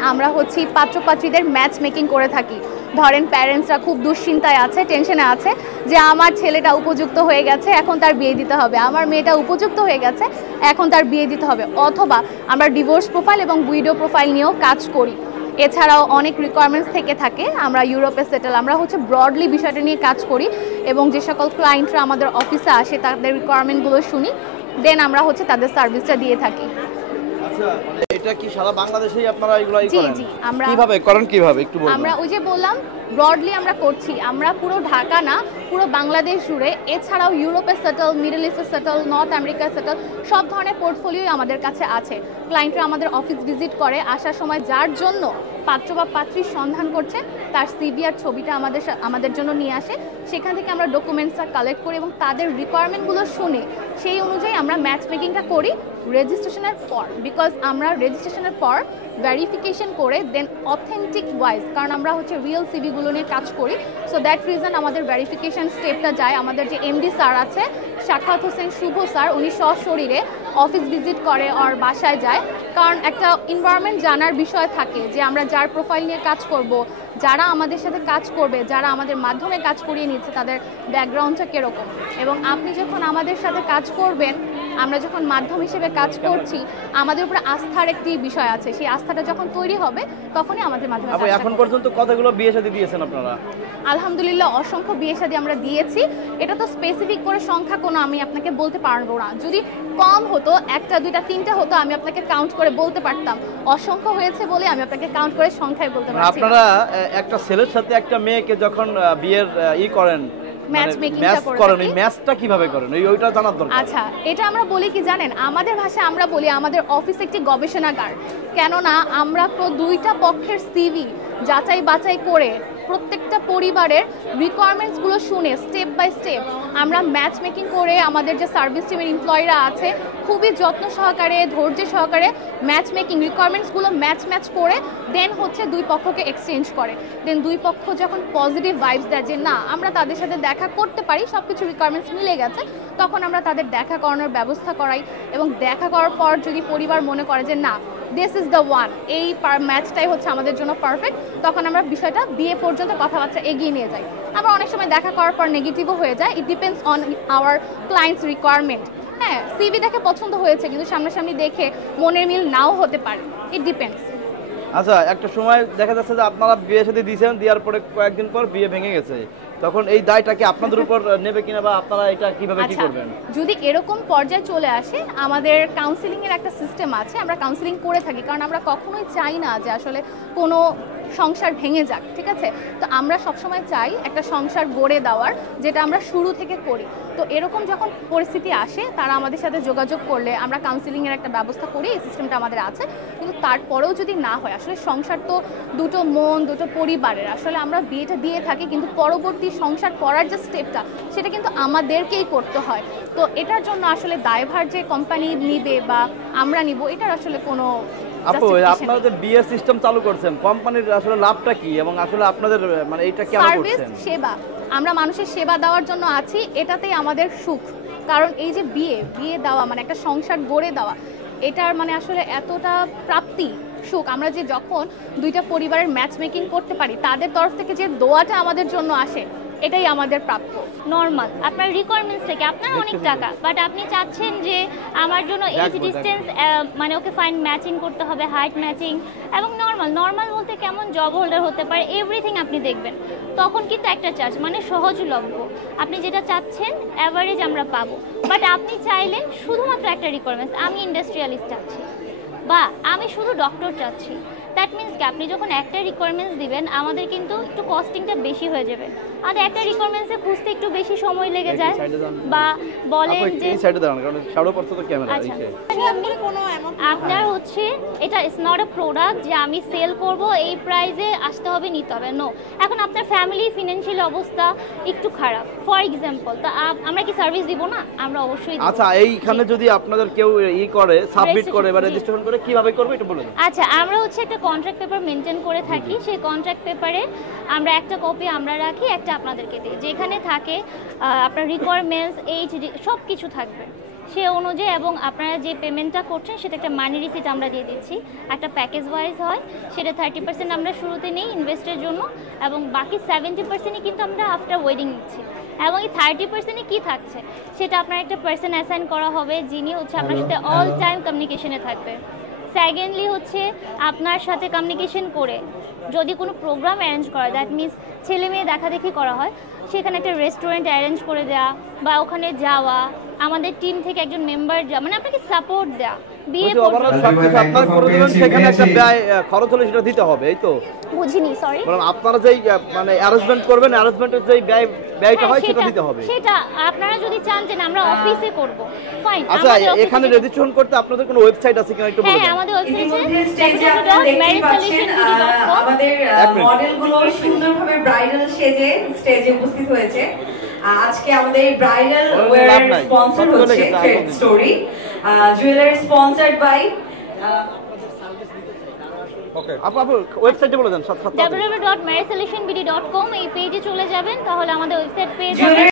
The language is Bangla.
আমরা হচ্ছে পাত্রপাত্রীদের ম্যাচ মেকিং করে থাকি। ধরেন প্যারেন্টসরা খুব দুশ্চিন্তায় আছে, টেনশনে আছে যে আমার ছেলেটা উপযুক্ত হয়ে গেছে, এখন তার বিয়ে দিতে হবে, আমার মেয়েটা উপযুক্ত হয়ে গেছে, এখন তার বিয়ে দিতে হবে। অথবা আমরা ডিভোর্স প্রোফাইল এবং উইডো প্রোফাইল নিয়েও কাজ করি। এছাড়াও অনেক রিকোয়ারমেন্টস থেকে থাকে, আমরা ইউরোপে সেটেল, আমরা হচ্ছে ব্রডলি বিষয়টা নিয়ে কাজ করি এবং যে সকল ক্লায়েন্টরা আমাদের অফিসে আসে তাদের রিকোয়ারমেন্টগুলো শুনি, দেন আমরা হচ্ছে তাদের সার্ভিসটা দিয়ে থাকি। আচ্ছা, মানে এটা কি সারা বাংলাদেশেই আপনারা এগুলাই জি করেন? জি, আমরা কিভাবে করেন, কিভাবে একটু বলুন। আমরা ওই যে বললাম ব্রডলি আমরা করছি, আমরা পুরো ঢাকা না, পুরো বাংলাদেশ জুড়ে, এছাড়াও ইউরোপে সেটেল, মিডল ইস্টে সেটেল, নর্থ আমেরিকা সেটেল, সব ধরনের পোর্টফোলিওই আমাদের কাছে আছে। ক্লায়েন্টরা আমাদের অফিস ভিজিট করে, আসার সময় যার জন্য পাত্র বা পাত্রীর সন্ধান করছে তার সিভি আর ছবিটা আমাদের জন্য নিয়ে আসে। সেখান থেকে আমরা ডকুমেন্টসটা কালেক্ট করি এবং তাদের রিকোয়ারমেন্টগুলো শুনে সেই অনুযায়ী আমরা ম্যাচ মেকিংটা করি রেজিস্ট্রেশনের পর। বিকজ আমরা রেজিস্ট্রেশনের পর ভেরিফিকেশন করে দেন অথেন্টিক ওয়াইজ, কারণ আমরা হচ্ছে রিয়েল সিভিগুলো নিয়ে কাজ করি, সো দ্যাট রিজন আমাদের ভেরিফিকেশন স্টেপটা যায়। আমাদের যে এমডি স্যার আছে সাখাওয়াত হোসেন শুভ স্যার, উনি সশরীরে অফিস ভিজিট করে আর বাসায় যায়, কারণ একটা এনভায়রনমেন্ট জানার বিষয় থাকে যে আমরা যার প্রোফাইল নিয়ে কাজ করব, যারা আমাদের সাথে কাজ করবে, যারা আমাদের মাধ্যমে কাজ করিয়ে নিচ্ছে তাদের ব্যাকগ্রাউন্ডটা কীরকম। এবং আপনি যখন আমাদের সাথে কাজ করবেন, আমরা যখন মাধ্যম হিসেবে কাজ করছি, আমাদের উপরে আস্থার একটি বিষয় আছে, সেই আস্থাটা যখন তৈরি হবে তখনই আমাদের মাধ্যমে। এখন পর্যন্ত কতগুলো বিয়ে শাদী দিয়েছেন আপনারা? আলহামদুলিল্লাহ অসংখ্য বিয়ে শাদী আমরা দিয়েছি। এটা তো স্পেসিফিক করে সংখ্যা কোনো আমি আপনাকে বলতে পারবো না। যদি কম হতো, একটা দুইটা তিনটা হতো, আমি আপনাকে কাউন্ট করে বলতে পারতাম। অসংখ্য হয়েছে বলে আমি আপনাকে কাউন্ট করে সংখ্যায় বলতে পারছি। আপনারা একটা ছেলের সাথে একটা মেয়েকে যখন বিয়ের করেন, ম্যাচ মেকিংটা করেন, ওই ম্যাচটা কিভাবে করেন ওইটা জানার দরকার। আচ্ছা, এটা আমরা বলি কি জানেন, আমাদের ভাষায় আমরা বলি আমাদের অফিস একটি গবেষণাগার। কেননা আমরা তো দুইটা পক্ষের সিভি যাচাই বাছাই করে প্রত্যেকটা পরিবারের রিকোয়ারমেন্টসগুলো শুনে স্টেপ বাই স্টেপ আমরা ম্যাচ মেকিং করে আমাদের যে সার্ভিস টিমের এমপ্লয়িরা আছে খুবই যত্ন সহকারে, ধৈর্য সহকারে ম্যাচ মেকিং রিকোয়ারমেন্টসগুলো ম্যাচ করে দেন হচ্ছে দুই পক্ষকে এক্সচেঞ্জ করে। দেন দুই পক্ষ যখন পজিটিভ ভাইবস দেয় যে না আমরা তাদের সাথে দেখা করতে পারি, সব কিছু রিকোয়ারমেন্টস মিলে গেছে, তখন আমরা তাদের দেখা করানোর ব্যবস্থা করাই। এবং দেখা করার পর যদি পরিবার মনে করে যে না দিস ইজ দ্য ওয়ান, এই ম্যাচটাই হচ্ছে আমাদের জন্য পারফেক্ট, তখন আমরা বিষয়টা বিয়ে পর্যন্ত কথাবার্তা এগিয়ে নিয়ে যাই। আবার অনেক সময় দেখা করার পর নেগেটিভও হয়ে যায়, it depends on our clients requirement. হ্যাঁ, সিভি দেখে পছন্দ হয়েছে কিন্তু সামনাসামনি দেখে মনের মিল নাও হতে পারে, ইট ডিপেন্ডস। আচ্ছা, একটা সময় দেখা যাচ্ছে যে আপনারা বিয়ে শাদী দিয়েছেন, দেওয়ার পরে কয়েকদিন পর বিয়ে ভেঙে গেছে, তখন এই দায়টা কি আপনাদের উপর নেবে কিনা বা আপনারা এটা কিভাবে কি করবেন? যদি এরকম পর্যায়ে চলে আসে, আমাদের কাউন্সিলিং এর একটা সিস্টেম আছে, আমরা কাউন্সিলিং করে থাকি, কারণ আমরা কখনোই চাই না যে আসলে কোনো সংসার ভেঙে যাক, ঠিক আছে? তো আমরা সবসময় চাই একটা সংসার গড়ে দেওয়ার, যেটা আমরা শুরু থেকে করি। তো এরকম যখন পরিস্থিতি আসে তারা আমাদের সাথে যোগাযোগ করলে আমরা কাউন্সিলিংয়ের একটা ব্যবস্থা করি, এই সিস্টেমটা আমাদের আছে। কিন্তু তারপরেও যদি না হয়, আসলে সংসার তো দুটো মন, দুটো পরিবারের, আসলে আমরা বিয়েটা দিয়ে থাকি কিন্তু পরবর্তী সংসার করার যে স্টেপটা সেটা কিন্তু আমাদেরকেই করতে হয়। তো এটার জন্য আসলে দায়ভার যে কোম্পানি নিবে বা আমরা নিব, এটার আসলে কোনো আপু, আপনারা যে বিয়ে সিস্টেম চালু করছেন, কোম্পানির আসলে লাভটা কি এবং আসলে আপনাদের মানে এটা কেন করছেন? সেবা, আমরা মানুষের সেবা দেওয়ার জন্য আছি, এটাতেই আমাদের সুখ। কারণ এই যে বিয়ে দেওয়া মানে একটা সংসার গড়ে দেওয়া, এটার মানে আসলে এতটা প্রাপ্তি, সুখ। আমরা যে যখন দুইটা পরিবারের ম্যাচ মেকিং করতে পারি, তাদের তরফ থেকে যে দোয়াটা আমাদের জন্য আসে, এটাই আমাদের প্রাপ্য। নর্মাল আপনার রিকোয়ারমেন্টস থেকে আপনার অনেক টাকা, বাট আপনি চাচ্ছেন যে আমার জন্য এজ ডিস্টেন্স মানে ওকে ফাইন ম্যাচিং করতে হবে, হাইট ম্যাচিং, এবং নর্মাল বলতে কেমন জব হোল্ডার হতে পারে, এভরিথিং আপনি দেখবেন। তখন কিন্তু একটা চার্জ মানে সহজলভ্য, আপনি যেটা চাচ্ছেন অ্যাভারেজ আমরা পাবো। বাট আপনি চাইলেন শুধুমাত্র একটা রিকোয়ারমেন্টস, আমি ইন্ডাস্ট্রিয়ালিস্ট চাচ্ছি বা আমি শুধু ডক্টর চাচ্ছি, দ্যাট মিনস কি আপনি যখন একটা রিকোয়ারমেন্টস দিবেন আমাদের কিন্তু একটু কস্টিংটা বেশি হয়ে যাবে, আর একটা রিকোয়ারমেন্টসে খুঁজতে একটু বেশি সময় লেগে যায়। বা বলেন যে আপনার হচ্ছে এটা ইজ নট আ প্রোডাক্ট যে আমি সেল করব এই প্রাইসে আসতে হবে, নিতে হবে, নো। এখন আপনার ফ্যামিলি ফিনান্সিয়াল অবস্থা একটু খারাপ ফর এক্সাম্পল, তো আমরা কি সার্ভিস দিব না? আমরা অবশ্যই দিব। আচ্ছা, এইখানে যদি আপনাদের কেউ করে সাবমিট করে বা রেজিস্ট্রেশন করে কিভাবে করবে একটু বলুন। আচ্ছা, আমরা হচ্ছে একটা কন্ট্রাক্ট পেপার মেনটেন করে থাকি, সেই কন্ট্রাক্ট পেপারে আমরা একটা কপি আমরা রাখি, একটা আপনাদেরকে দিই, যেখানে থাকে আপনার রিকোয়ারমেন্টস, এইচ, সব কিছু থাকবে। সে অনুযায়ী, এবং আপনারা যে পেমেন্টটা করছেন সেটা একটা মানি রিসিট আমরা দিয়ে দিচ্ছি। একটা প্যাকেজ ওয়াইজ হয়, সেটা 30% আমরা শুরুতে নেই ইনভেস্টের জন্য, এবং বাকি 70%ই কিন্তু আমরা আফটার ওয়েডিং নিচ্ছি। এবং এই 30%-এ কী থাকছে সেটা আপনার একটা পার্সন অ্যাসাইন করা হবে, যিনি হচ্ছে আপনার সাথে অল টাইম কমিউনিকেশনে থাকবে। সেকেন্ডলি হচ্ছে আপনার সাথে কমিউনিকেশন করে যদি কোনো প্রোগ্রাম অ্যারেঞ্জ করা, দ্যাট মিনস ছেলে মেয়ে দেখাদেখি করা হয়, সেখানে একটা রেস্টুরেন্ট অ্যারেঞ্জ করে দেওয়া বা ওখানে যাওয়া, আমাদের টিম থেকে একজন মেম্বার যাওয়া, মানে আপনাকে সাপোর্ট দেওয়া। বিয়ে আপনার করে দেবেন, সেখানে একটা ব্যয় খরচ হলে সেটা দিতে হবে, এই তো? বুঝিনি, সরি। আপনারা যেই মানে অ্যারেঞ্জমেন্ট করবেন, অ্যারেঞ্জমেন্টের যেই ব্যয়টা হয় সেটা দিতে হবে। সেটা আপনারা যদি চান যে আমরা অফিসে করব, ফাইন। আচ্ছা, এখানে রেজিস্ট্রেশন করতে আপনাদের কোনো ওয়েবসাইট আছে কিনা একটু বলুন? হ্যাঁ, আমাদের ওয়েবসাইটে আমাদের মডেলগুলো সুন্দরভাবে ব্রাইডাল সেজে স্টেজে উপস্থিত হয়েছে। আজকে আমাদের ব্রাইডাল ওয়্যার স্পন্সর হচ্ছে trade story, jewellery sponsored by আপু ওয়েবসাইটে বলে দেন। www.marriagesolutionbd.com এই পেজে চলে যাবেন, তাহলে আমাদের ওয়েবসাইট পেয়ে যাবেন।